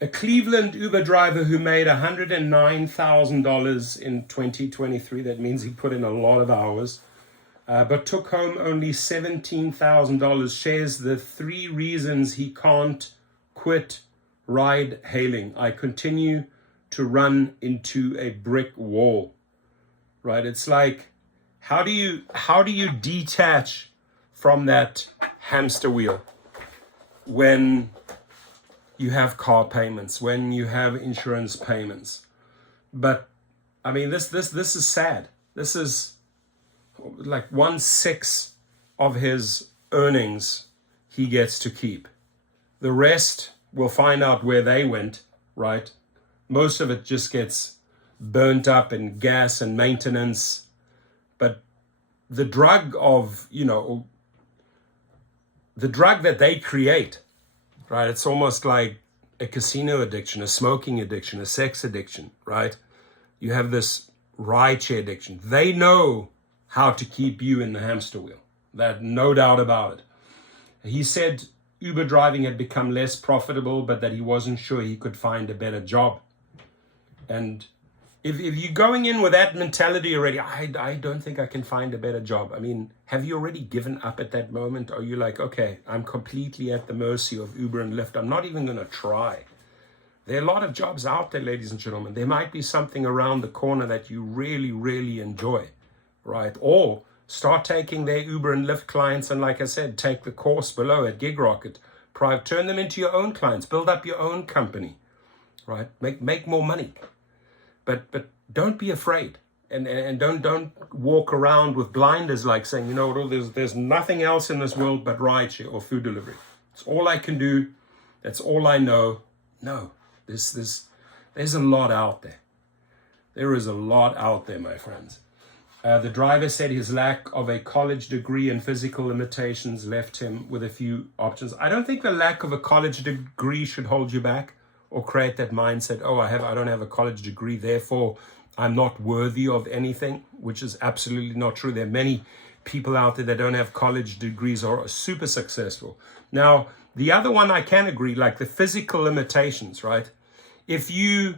A Cleveland Uber driver who made $109,000 in 2023. That means he put in a lot of hours, but took home only $17,000. Shares the 3 reasons he can't quit ride hailing. I continue to run into a brick wall. Right? It's like, how do you detach from that hamster wheel when you have car payments, when you have insurance payments? But I mean, this is sad. This is like 1/6 of his earnings he gets to keep. The rest, we'll find out where they went, right? Most of it just gets burnt up in gas and maintenance. But the drug that they create, right? It's almost like a casino addiction, a smoking addiction, a sex addiction, right? You have this rideshare addiction. They know how to keep you in the hamster wheel. That, no doubt about it. He said Uber driving had become less profitable, but that he wasn't sure he could find a better job. And if you're going in with that mentality already, I don't think I can find a better job. I mean, have you already given up at that moment? Are you like, okay, I'm completely at the mercy of Uber and Lyft. I'm not even going to try. There are a lot of jobs out there, ladies and gentlemen. There might be something around the corner that you really, really enjoy, right? Or start taking their Uber and Lyft clients and, like I said, take the course below at Gig Rocket. Turn them into your own clients. Build up your own company, right? Make more money. But don't be afraid, and don't walk around with blinders, like saying, you know what, there's nothing else in this world but rideshare or food delivery. It's all I can do. That's all I know. No, there's a lot out there. There is a lot out there, my friends. The driver said his lack of a college degree and physical limitations left him with a few options. I don't think the lack of a college degree should hold you back, or create that mindset, oh, I don't have a college degree, therefore I'm not worthy of anything, which is absolutely not true. There are many people out there that don't have college degrees or are super successful. Now, the other one I can agree, like the physical limitations, right? If you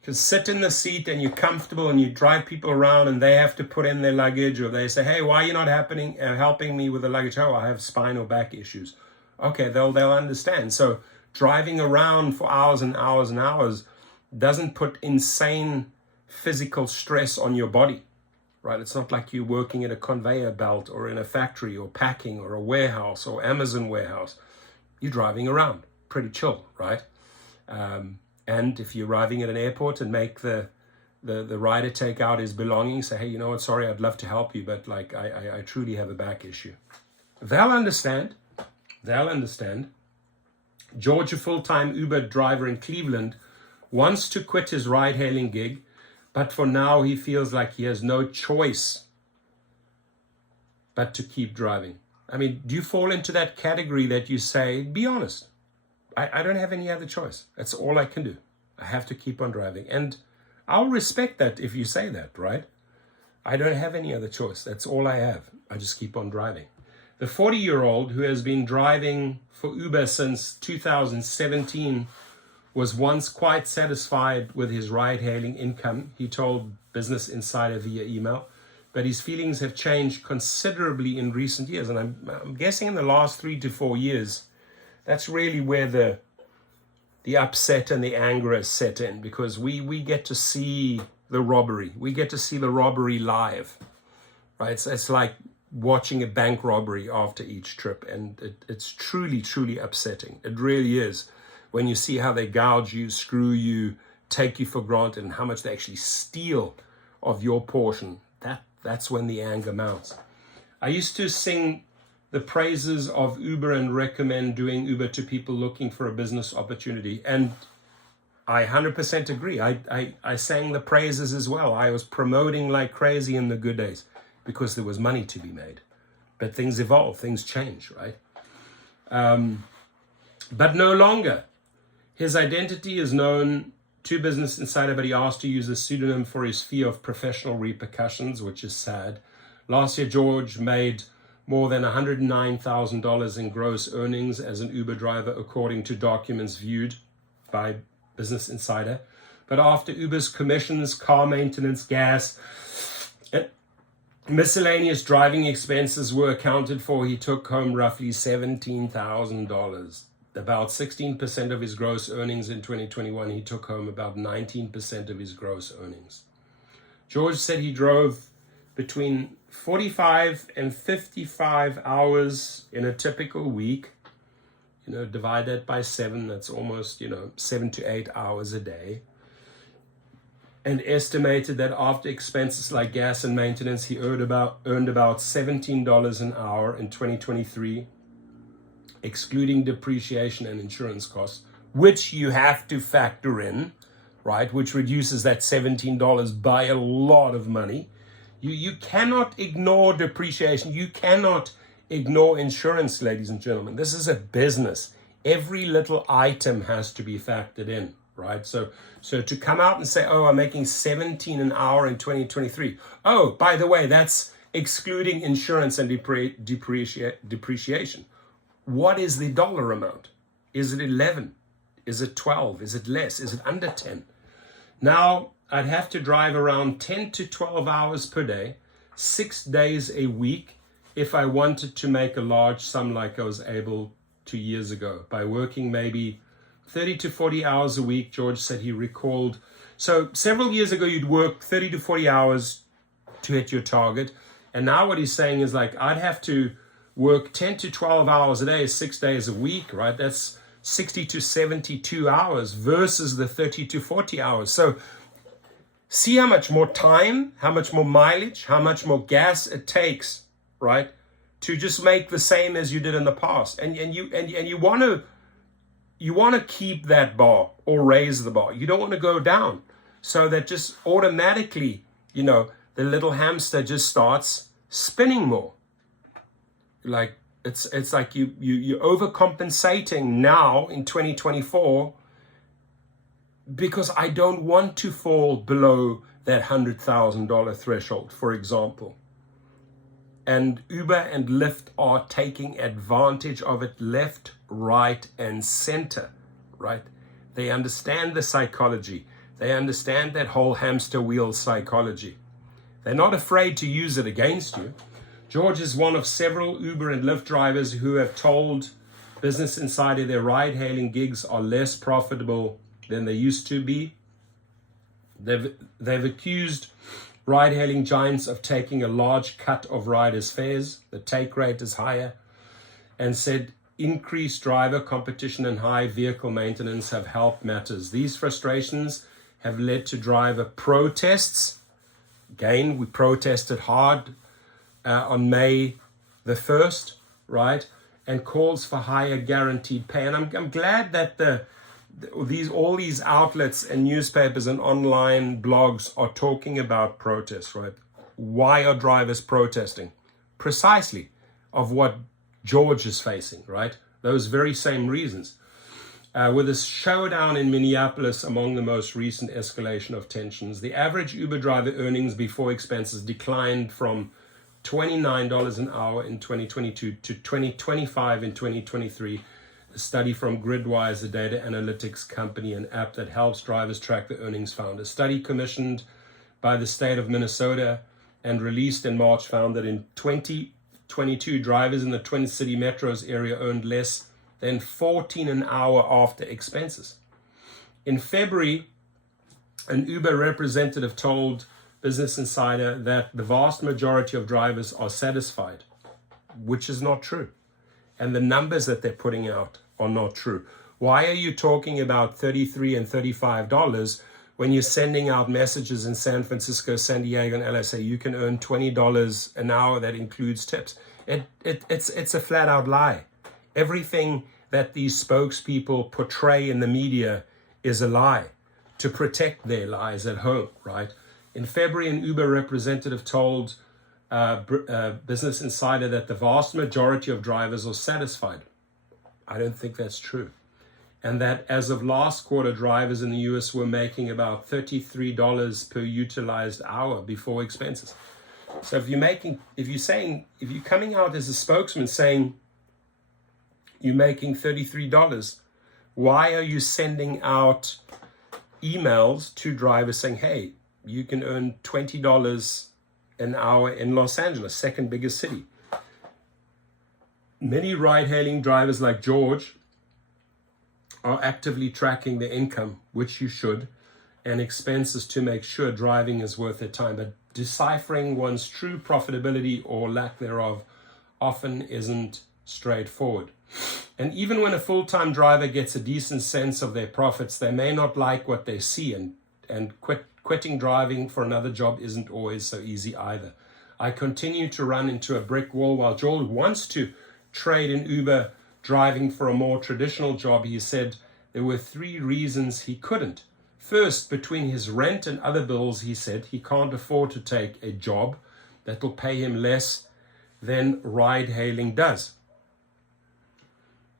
can sit in the seat and you're comfortable and you drive people around and they have to put in their luggage, or they say, hey, why are you not helping me with the luggage? Oh, I have spinal back issues. Okay, they'll understand. So driving around for hours and hours and hours doesn't put insane physical stress on your body, right? It's not like you're working at a conveyor belt or in a factory or packing or a warehouse or Amazon warehouse. You're driving around, pretty chill, right? And if you're arriving at an airport and make the rider take out his belongings, say, hey, you know what, sorry, I'd love to help you, but like I truly have a back issue. They'll understand. George, a full-time Uber driver in Cleveland, wants to quit his ride-hailing gig, but for now he feels like he has no choice but to keep driving. I mean, do you fall into that category that you say, be honest, I don't have any other choice. That's all I can do. I have to keep on driving. And I'll respect that if you say that, right? I don't have any other choice. That's all I have. I just keep on driving. The 40-year-old who has been driving for Uber since 2017 was once quite satisfied with his ride-hailing income, he told Business Insider via email, but his feelings have changed considerably in recent years. And I'm guessing in the last 3 to 4 years, that's really where the upset and the anger is set in, because we get to see the robbery. We get to see the robbery live, right? It's like watching a bank robbery after each trip, and it's truly, truly upsetting. It really is, when you see how they gouge you, screw you, take you for granted, and how much they actually steal of your portion. That's when the anger mounts. I used to sing the praises of Uber and recommend doing Uber to people looking for a business opportunity, and I 100% agree. I sang the praises as well. I was promoting like crazy in the good days, because there was money to be made. But things evolve, things change, right? But no longer. His identity is known to Business Insider, but he asked to use a pseudonym for his fear of professional repercussions, which is sad. Last year, George made more than $109,000 in gross earnings as an Uber driver, according to documents viewed by Business Insider. But after Uber's commissions, car maintenance, gas, and miscellaneous driving expenses were accounted for, he took home roughly $17,000. About 16% of his gross earnings in 2021. He took home about 19% of his gross earnings. George said he drove between 45 and 55 hours in a typical week. Divide that by 7, that's almost, 7 to 8 hours a day. And estimated that after expenses like gas and maintenance, he earned about $17 an hour in 2023, excluding depreciation and insurance costs, which you have to factor in, right? Which reduces that $17 by a lot of money. You cannot ignore depreciation. You cannot ignore insurance, ladies and gentlemen. This is a business. Every little item has to be factored in, right? So to come out and say, oh, I'm making $17 an hour in 2023. Oh, by the way, that's excluding insurance and depreciation. What is the dollar amount? Is it 11? Is it 12? Is it less? Is it under 10? Now, I'd have to drive around 10 to 12 hours per day, 6 days a week, if I wanted to make a large sum like I was able 2 years ago, by working maybe 30 to 40 hours a week. George said he recalled. So several years ago, you'd work 30 to 40 hours to hit your target. And now what he's saying is like, I'd have to work 10 to 12 hours a day, 6 days a week, right? That's 60 to 72 hours versus the 30 to 40 hours. So see how much more time, how much more mileage, how much more gas it takes, right, to just make the same as you did in the past. And you want to keep that bar or raise the bar. You don't want to go down. So that just automatically, the little hamster just starts spinning more. Like it's like you're overcompensating now in 2024 because I don't want to fall below that $100,000 threshold, for example. And Uber and Lyft are taking advantage of it left, right, and center, right? They understand the psychology. They understand that whole hamster wheel psychology. They're not afraid to use it against you. George is one of several Uber and Lyft drivers who have told Business Insider their ride-hailing gigs are less profitable than they used to be. They've accused ride-hailing giants of taking a large cut of riders' fares. The take rate is higher, and said increased driver competition and high vehicle maintenance have helped matters. These frustrations have led to driver protests. Again, we protested hard on May the 1st, right? And calls for higher guaranteed pay. And I'm glad that all these outlets and newspapers and online blogs are talking about protests, right? Why are drivers protesting? Precisely of what George is facing, right? Those very same reasons. With a showdown in Minneapolis among the most recent escalation of tensions, the average Uber driver earnings before expenses declined from $29 an hour in 2022 to $20.25 in 2023. A study from Gridwise, a data analytics company and app that helps drivers track their earnings, found. A study commissioned by the state of Minnesota and released in March found that in 2022, drivers in the Twin City metros area earned less than $14 an hour after expenses. In February, an Uber representative told Business Insider that the vast majority of drivers are satisfied, which is not true. And the numbers that they're putting out are not true. Why are you talking about $33 and $35 when you're sending out messages in San Francisco, San Diego, and LA say you can earn $20 an hour that includes tips? It's a flat out lie. Everything that these spokespeople portray in the media is a lie to protect their lies at home, right? In February, an Uber representative told Business Insider that the vast majority of drivers are satisfied. I don't think that's true. And that as of last quarter, drivers in the US were making about $33 per utilized hour before expenses. So if you're coming out as a spokesman saying you're making $33, why are you sending out emails to drivers saying, hey, you can earn $20 an hour in Los Angeles, second biggest city. Many ride-hailing drivers like George are actively tracking their income, which you should, and expenses to make sure driving is worth their time. But deciphering one's true profitability or lack thereof often isn't straightforward. And even when a full-time driver gets a decent sense of their profits, they may not like what they see, and quitting driving for another job isn't always so easy either. I continue to run into a brick wall. While George wants to trade in Uber driving for a more traditional job, he said there were 3 reasons he couldn't. First, between his rent and other bills, he said he can't afford to take a job that will pay him less than ride-hailing does.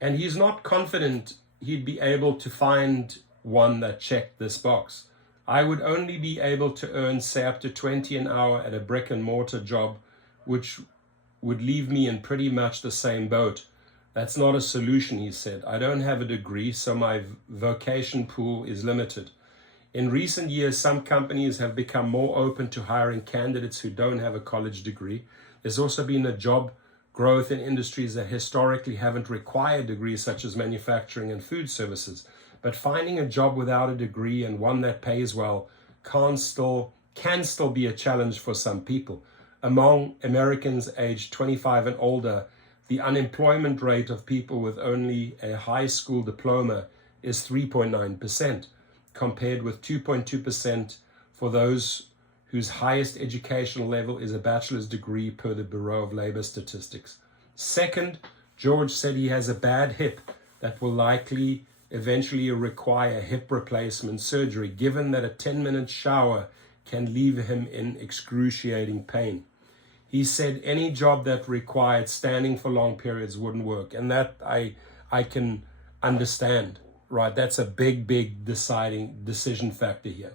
And he's not confident he'd be able to find one that checked this box. I would only be able to earn, say, up to $20 an hour at a brick and mortar job, which would leave me in pretty much the same boat. That's not a solution, he said. I don't have a degree, so my vocation pool is limited. In recent years, some companies have become more open to hiring candidates who don't have a college degree. There's also been a job growth in industries that historically haven't required degrees, such as manufacturing and food services. But finding a job without a degree, and one that pays well, can still be a challenge for some people. Among Americans aged 25 and older, the unemployment rate of people with only a high school diploma is 3.9%, compared with 2.2% for those whose highest educational level is a bachelor's degree per the Bureau of Labor Statistics. Second, George said he has a bad hip that will likely eventually require hip replacement surgery, given that a 10-minute shower can leave him in excruciating pain. He said any job that required standing for long periods wouldn't work, and that I can understand, right? That's a big decision factor here.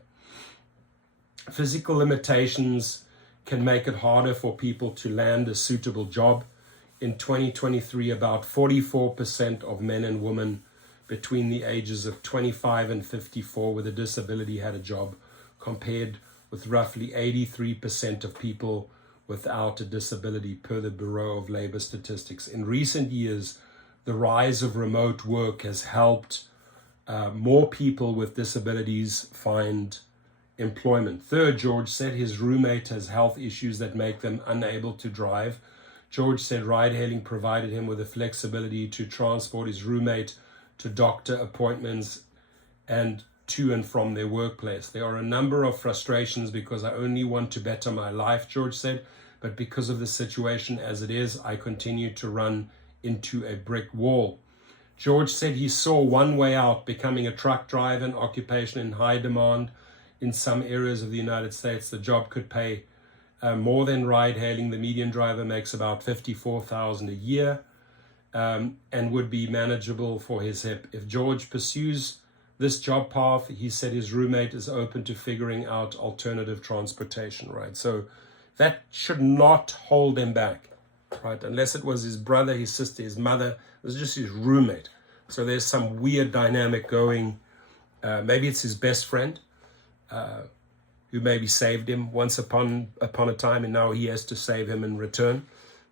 Physical limitations can make it harder for people to land a suitable job. In 2023, about 44% of men and women between the ages of 25 and 54 with a disability had a job, compared with roughly 83% of people without a disability per the Bureau of Labor Statistics. In recent years, the rise of remote work has helped more people with disabilities find employment. Third, George said his roommate has health issues that make them unable to drive. George said ride-hailing provided him with the flexibility to transport his roommate to doctor appointments and to and from their workplace. There are a number of frustrations because I only want to better my life, George said, but because of the situation as it is, I continue to run into a brick wall. George said he saw one way out: becoming a truck driver, an occupation in high demand in some areas of the United States. The job could pay more than ride-hailing. The median driver makes about $54,000 a year and would be manageable for his hip. If George pursues this job path, he said his roommate is open to figuring out alternative transportation, right? So that should not hold him back, right? Unless it was his brother, his sister, his mother. It was just his roommate. So there's some weird dynamic going. Maybe it's his best friend who maybe saved him once upon a time, and now he has to save him in return.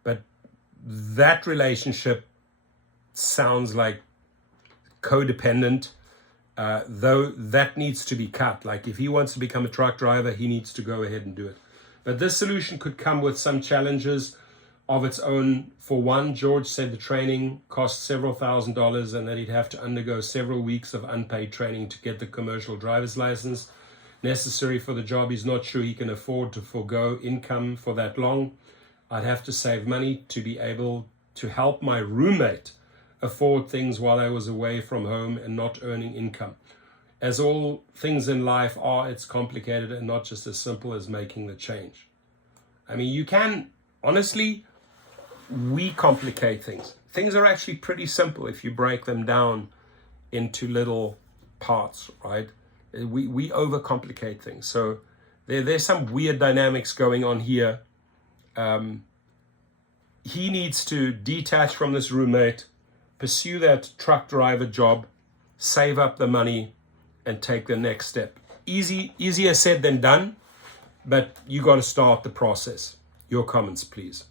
But that relationship sounds like codependent, though that needs to be cut. Like if he wants to become a truck driver, he needs to go ahead and do it. But this solution could come with some challenges of its own. For one, George said the training cost several $1,000s and that he'd have to undergo several weeks of unpaid training to get the commercial driver's license necessary for the job. He's not sure he can afford to forego income for that long. I'd have to save money to be able to help my roommate afford things while I was away from home and not earning income. As all things in life are, it's complicated and not just as simple as making the change. I mean, you can, honestly, we complicate things. Things are actually pretty simple if you break them down into little parts, right? We overcomplicate things. So there's some weird dynamics going on here. He needs to detach from this roommate, pursue that truck driver job, save up the money, and take the next step. Easier said than done, but you got to start the process. Your comments, please.